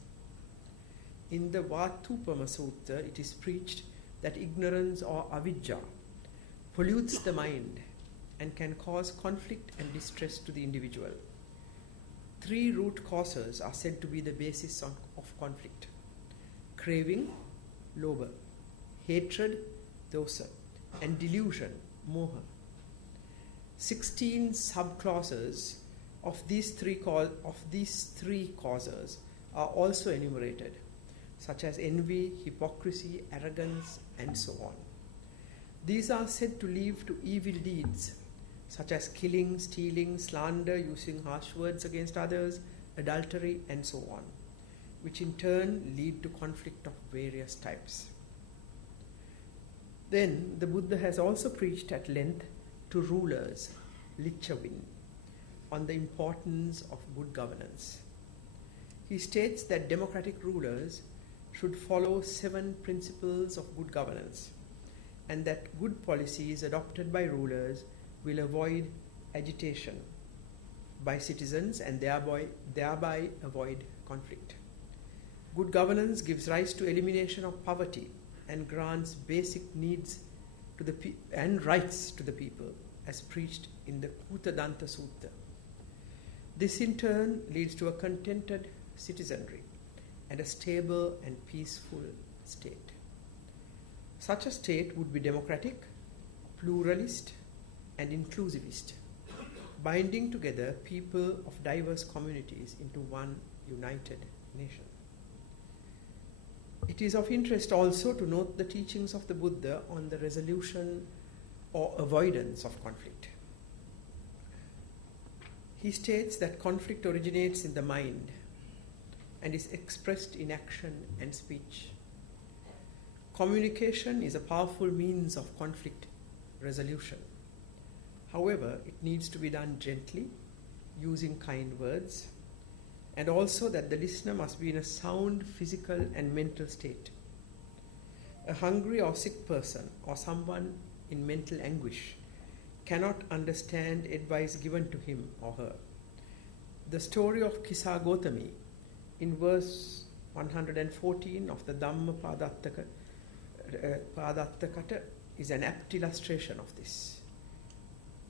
In the Vatupama Sutta, it is preached that ignorance or avidya pollutes the mind and can cause conflict and distress to the individual. 3 root causes are said to be the basis of conflict: craving, lobha; hatred, dosa; and delusion, moha. 16 subclasses of these three causes are also enumerated, such as envy, hypocrisy, arrogance, and so on. These are said to lead to evil deeds, such as killing, stealing, slander, using harsh words against others, adultery, and so on, which in turn lead to conflict of various types. Then the Buddha has also preached at length to rulers, Lichavin, on the importance of good governance. He states that democratic rulers should follow 7 principles of good governance, and that good policies adopted by rulers will avoid agitation by citizens and thereby avoid conflict. Good governance gives rise to elimination of poverty and grants basic needs to and rights to the people, as preached in the Kutadanta Sutta. This in turn leads to a contented citizenry and a stable and peaceful state. Such a state would be democratic, pluralist, and inclusivist, binding together people of diverse communities into one united nation. It is of interest also to note the teachings of the Buddha on the resolution or avoidance of conflict. He states that conflict originates in the mind and is expressed in action and speech. Communication is a powerful means of conflict resolution. However, it needs to be done gently, using kind words, and also that the listener must be in a sound physical and mental state. A hungry or sick person or someone in mental anguish cannot understand advice given to him or her. The story of Kisa Gotami in verse 114 of the Dhammapadatta Kata is an apt illustration of this.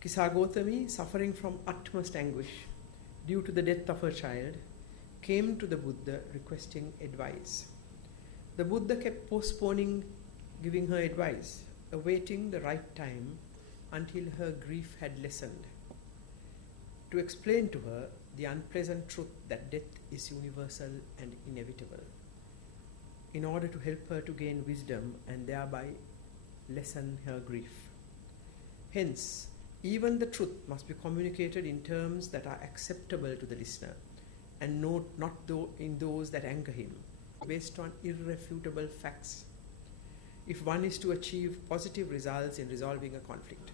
Kisa Gotami, suffering from utmost anguish due to the death of her child, came to the Buddha requesting advice. The Buddha kept postponing giving her advice, awaiting the right time until her grief had lessened, to explain to her the unpleasant truth that death is universal and inevitable, in order to help her to gain wisdom and thereby lessen her grief. Hence, even the truth must be communicated in terms that are acceptable to the listener, and not in those that anger him, based on irrefutable facts, if one is to achieve positive results in resolving a conflict.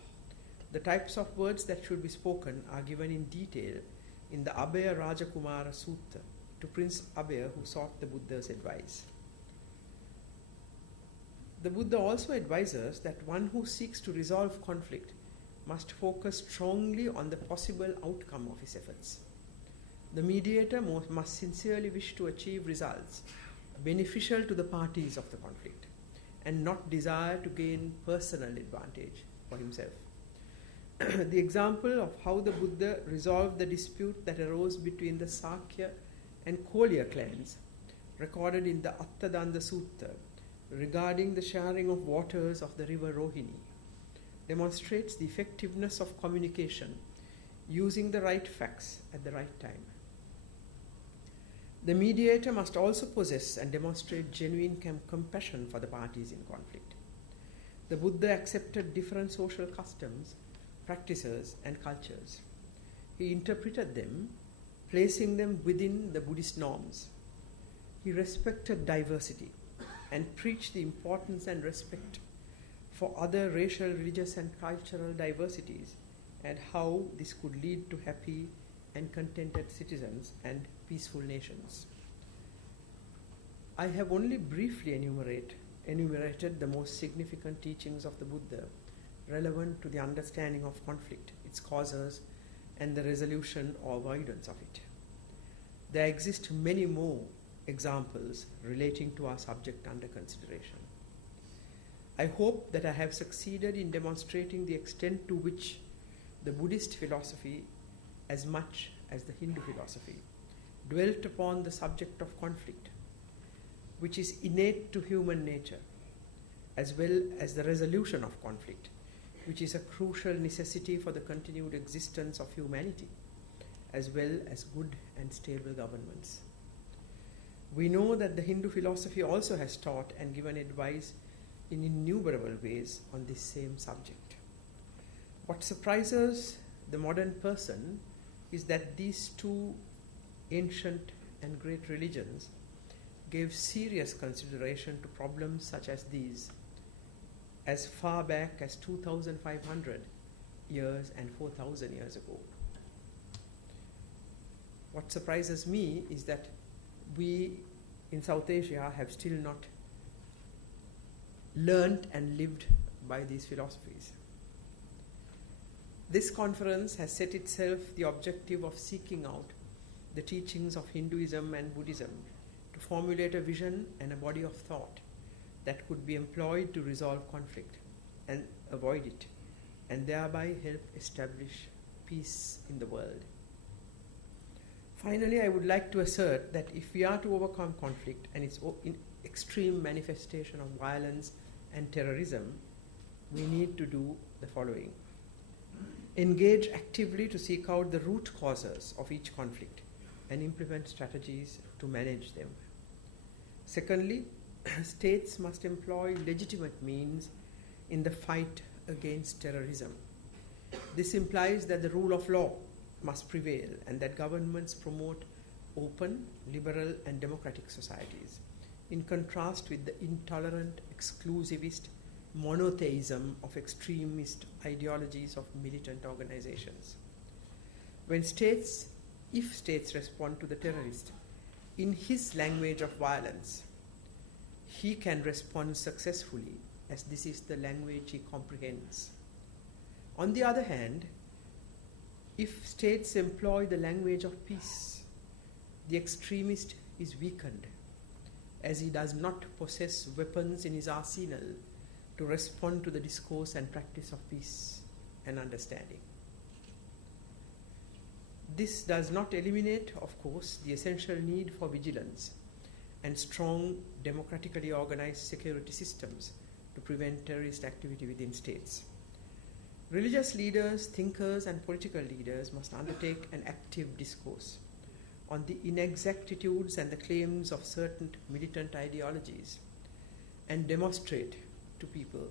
The types of words that should be spoken are given in detail in the Abhaya Rajakumara Sutta to Prince Abhaya, who sought the Buddha's advice. The Buddha also advises that one who seeks to resolve conflict must focus strongly on the possible outcome of his efforts. The mediator must sincerely wish to achieve results beneficial to the parties of the conflict and not desire to gain personal advantage for himself. The example of how the Buddha resolved the dispute that arose between the Sakya and Kolya clans, recorded in the Attadanda Sutta regarding the sharing of waters of the river Rohini, demonstrates the effectiveness of communication using the right facts at the right time. The mediator must also possess and demonstrate genuine compassion for the parties in conflict. The Buddha accepted different social customs, practices, and cultures. He interpreted them, placing them within the Buddhist norms. He respected diversity and preached the importance and respect for other racial, religious, and cultural diversities, and how this could lead to happy and contented citizens and peaceful nations. I have only briefly enumerated the most significant teachings of the Buddha relevant to the understanding of conflict, its causes, and the resolution or avoidance of it. There exist many more examples relating to our subject under consideration. I hope that I have succeeded in demonstrating the extent to which the Buddhist philosophy, as much as the Hindu philosophy, dwelt upon the subject of conflict, which is innate to human nature, as well as the resolution of conflict, which is a crucial necessity for the continued existence of humanity, as well as good and stable governments. We know that the Hindu philosophy also has taught and given advice in innumerable ways on this same subject. What surprises the modern person is that these two ancient and great religions gave serious consideration to problems such as these as far back as 2,500 years and 4,000 years ago. What surprises me is that we in South Asia have still not learned and lived by these philosophies. This conference has set itself the objective of seeking out the teachings of Hinduism and Buddhism to formulate a vision and a body of thought that could be employed to resolve conflict and avoid it, and thereby help establish peace in the world. Finally, I would like to assert that if we are to overcome conflict and its extreme manifestation of violence and terrorism, we need to do the following. Engage actively to seek out the root causes of each conflict and implement strategies to manage them. Secondly, states must employ legitimate means in the fight against terrorism. This implies that the rule of law must prevail and that governments promote open, liberal, and democratic societies, in contrast with the intolerant, exclusivist monotheism of extremist ideologies of militant organizations. If states respond to the terrorist in his language of violence, he can respond successfully, as this is the language he comprehends. On the other hand, if states employ the language of peace, the extremist is weakened, as he does not possess weapons in his arsenal to respond to the discourse and practice of peace and understanding. This does not eliminate, of course, the essential need for vigilance and strong, democratically organized security systems to prevent terrorist activity within states. Religious leaders, thinkers, and political leaders must undertake an active discourse on the inexactitudes and the claims of certain militant ideologies and demonstrate to people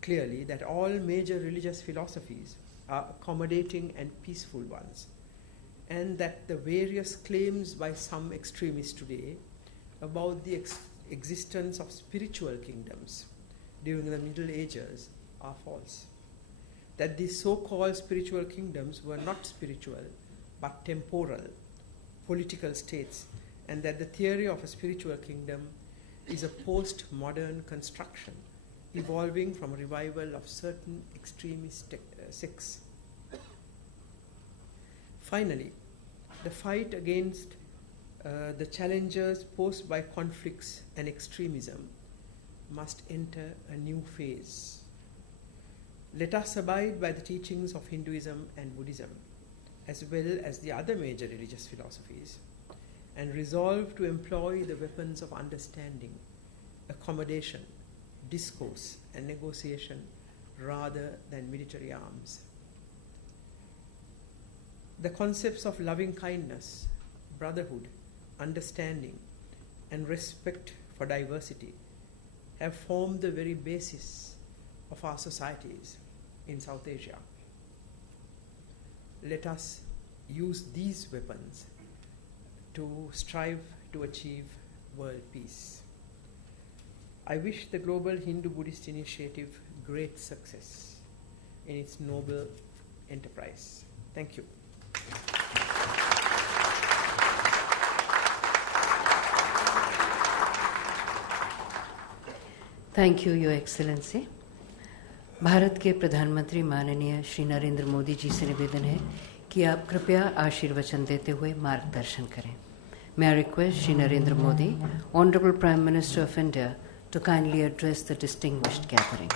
clearly that all major religious philosophies are accommodating and peaceful ones, and that the various claims by some extremists today about the existence of spiritual kingdoms during the Middle Ages are false. That these so-called spiritual kingdoms were not spiritual but temporal, political states, and that the theory of a spiritual kingdom is a post-modern construction evolving from a revival of certain extremist sects. Finally, the fight against the challenges posed by conflicts and extremism must enter a new phase. Let us abide by the teachings of Hinduism and Buddhism, as well as the other major religious philosophies, and resolve to employ the weapons of understanding, accommodation, discourse, and negotiation rather than military arms. The concepts of loving kindness, brotherhood, understanding, and respect for diversity have formed the very basis of our societies in South Asia. Let us use these weapons to strive to achieve world peace. I wish the Global Hindu-Buddhist Initiative great success in its noble enterprise. Thank you. Thank you, Your Excellency. Bharat के प्रधानमंत्री माननीय श्री नरेंद्र मोदी जी से निवेदन है कि आप कृपया आशीर्वचन देते हुए मार्गदर्शन करें. May I request Shri Narendra Modi, Honorable Prime Minister of India, to kindly address the distinguished gathering.